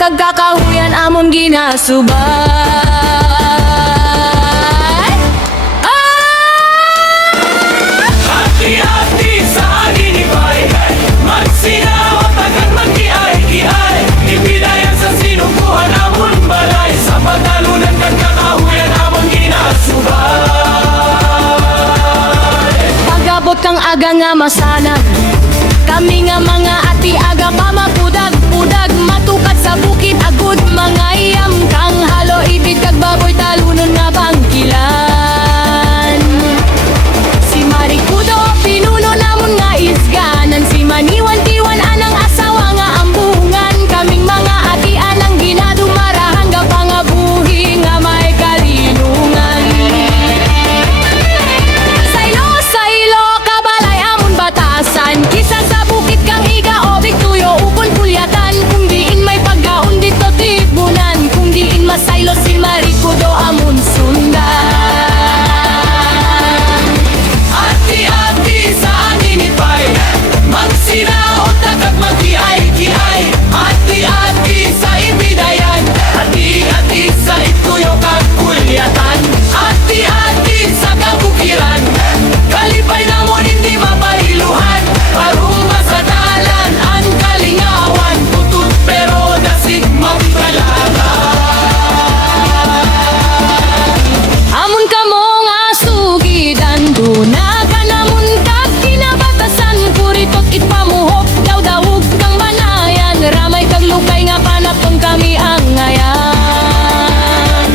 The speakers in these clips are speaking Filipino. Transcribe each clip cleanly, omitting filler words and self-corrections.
kag kakahuyan amon ginasubay. Hati-hati sa aninipay, magsinaot agad magkiay-kiay. Ibidayan sa sinubuhan amon balay, sa pagtalunan kag kakahuyan amon ginasubay. Pagabot kang aga nga masanag, kami nga mga ati aga pa mapudag-pudag, matukat sa bukid agud mga iyam kang halo ibig kag baboy talunon nga bangkilan. Si Marikudo pinuno namon nga isganan, si Maniwan-tiwan anang asawa nga ambungan, kaming mga ati anang ginadumarahan ga pangabuhi nga may kalilungan. Saylo kabalay amon batasan, kisag sa bukid kang iga obig tuyo ukon pulyatan, kung diin may pagkaon dito tibunan, kung diin masaylo si Marikudo amon sundan. Hati-hati sa aninipay, magsinaot agad magkiay-kiay. Hati-hati sa ibidayan, hati-hati sa ituyo kag kulyatan. Hati-hati sa kabukiran, kalipay namon hindi mapailuhan. Parumba sa dalan ang kalingawan, tutut pero dasig magdalagan. Amon kamo nga sugidan, duna ka namon kag kinabatasan, puritot ipamuhop daw dawog kang banayan, ramay kag lukay nga panapon kami ang ngayan.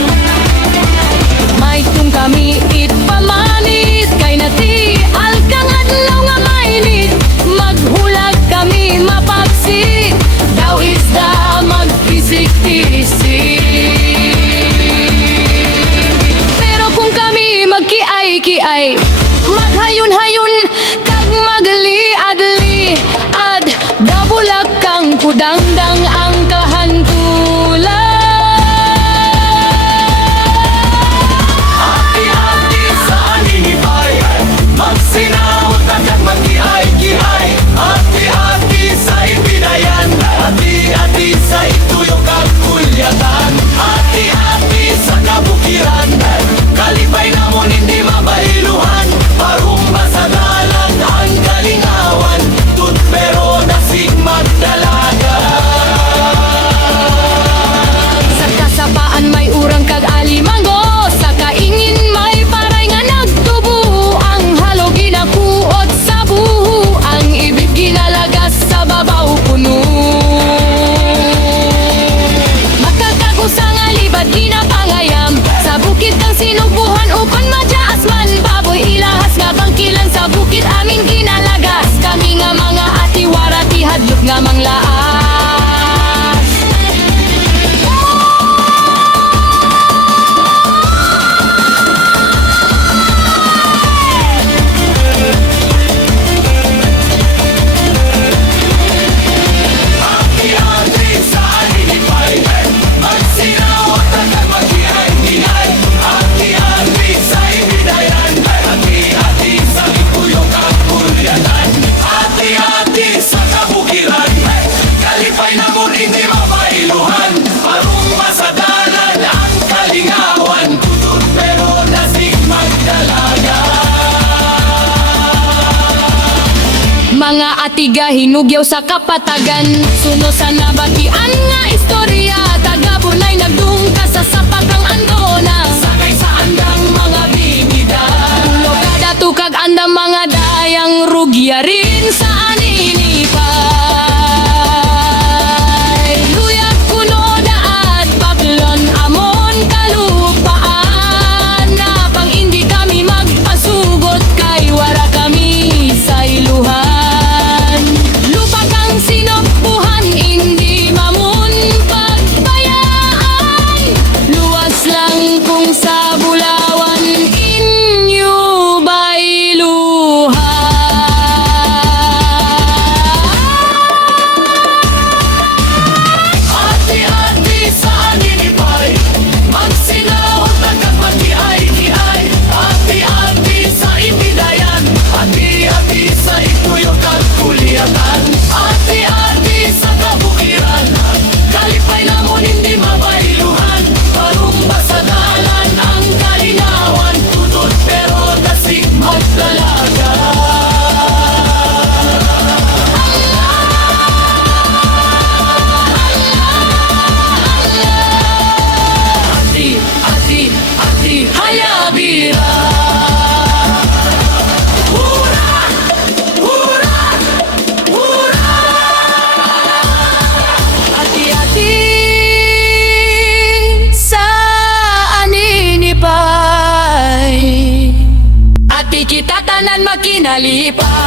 May tung kami itpamanit, kay nati alkang adlaw nga mainit, maghulag kami mapagsik, daw isda magpisik-pisik. Pero kung kami magkiay-kiay, maghayon-hayon kag magliadli, ad dabulak kang kudangdang ang kahantulan. Hati-hati sa aninipay, magsinaot agad magkiay-kiay. Hati-hati sa ibidayan, hati-hati sa ituyo kag kulyatan. Hati-hati sa kabukiran, kalipay namon hindi mabailuhan. Parumba sa dalan ang kalingawan, tut pero nasig magdalagan. Sa kasapaan may urang kag alimanggo, sa kaingin may paray nga nagtubo, ang halo ginakuot sa buho, ang ibig ginalagas sa babaw puno. Makakagusa nga libad ginapangayam, sa bukid kang sinubuhan ukon madyaas man, baboy ilahas nga bangkilan sa bukid amin ginalagas, kami nga mga atiwarati hadlok nga manglaas. Hati-hati sa aninipay, magsinaot agad magkiay-kiay. Hati-hati sa ibidayan, hati-hati sa ituyo kag kulyatan. Hati-hati sa kabukiran, kalipay namon hindi mapailuhan. Parumba sa dalan ang kalingawan, tutut pero nasig magdalagan. Mga atiga hinugyaw sa kapatagan, suno sa nabatian nga istorya, tagabunay nagdungka sa sapakang andona, Sakay sa andang mga bibida, tulog kada tukag andang mga dayang rugya rin sa aninipay. Luyag kuno daat baklon amon kalupaan, na pang hindi kami magpasugot kay wara kami sa iluhan. Lupa kang sinubuhan, hindi mamun pagbayan. nalipay.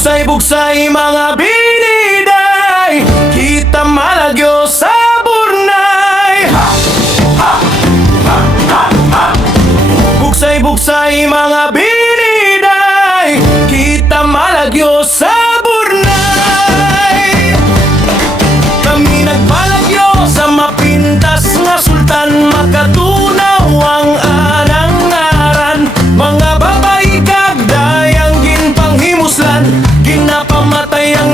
Bugsay-bugsay mga biniday, kita malagyo sa burnay. Bugsay-bugsay mga biniday, kita malagyo sa burnay. Kami nagbalagyo sa mapintas nga sultan, makatunaw ang anang ngaran. Mga babae kagdayang ginpanghimuslan, ginapamatay ang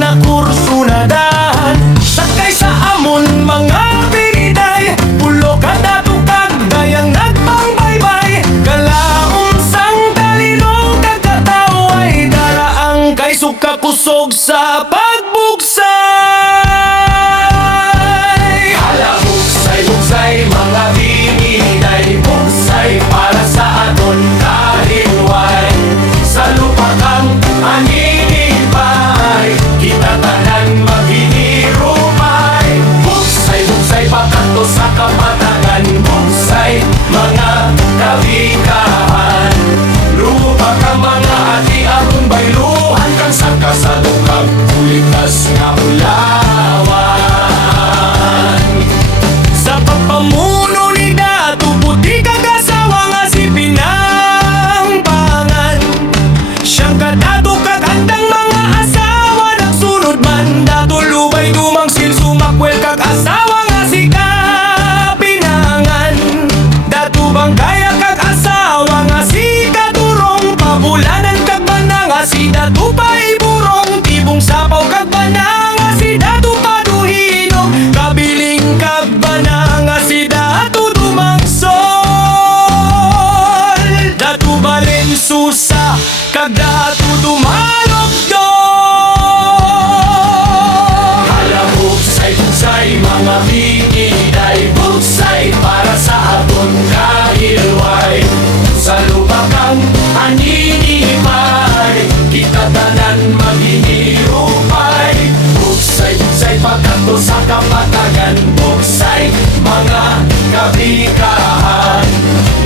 sa kapatagan Buksay mga kabikahan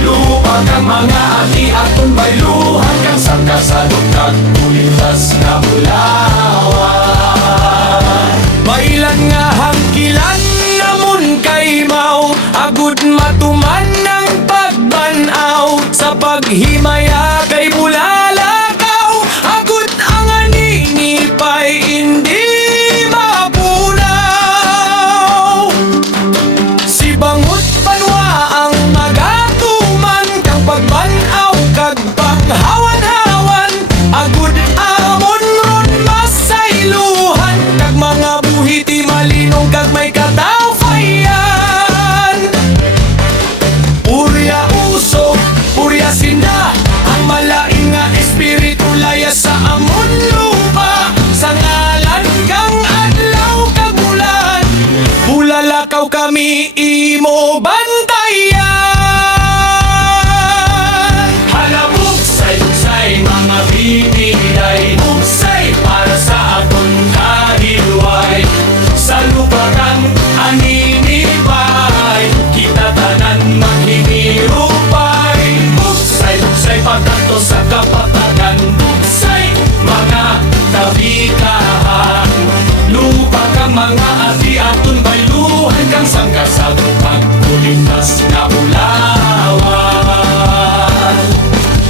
Lupa kang mga ati aton bayluhan Kang sangka sa dukag kulitas na bulawan Bailan nga hangkilan namun kay mau agud matuman ng pagbanaw sa paghimaya kay bulalakaw agud ang anini pay hindi mapunaw si bangot panwa ang magatuman kang pagbanaw kag panghawan-hawan agud amon ron masayluhan kag mga buhiti malinong kag may katawfayan Purya usok, purya sinda ang malaing nga espiritu laya sa amon lupa sa ngalan kang adlaw kag bulan bulalakaw kami imo bantayan Buksay mga bibigay Buksay para sa aton kahiluway Sa luparan aninipay Kita tanan maghinirupay Buksay pagkanto sa kapatagan Buksay mga kabikahan Lupa kang mga ati aton bayluhan Kang sangka sa pagkulitas na ulawan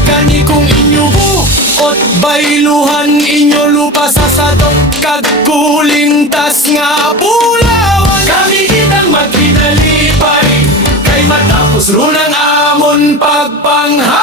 Kani kung inyo buot bayluhan inyo lupa sa sadok kag kulintas nga bulawan Kami kitang magkidalipay Kay matapos runang amon pagpangha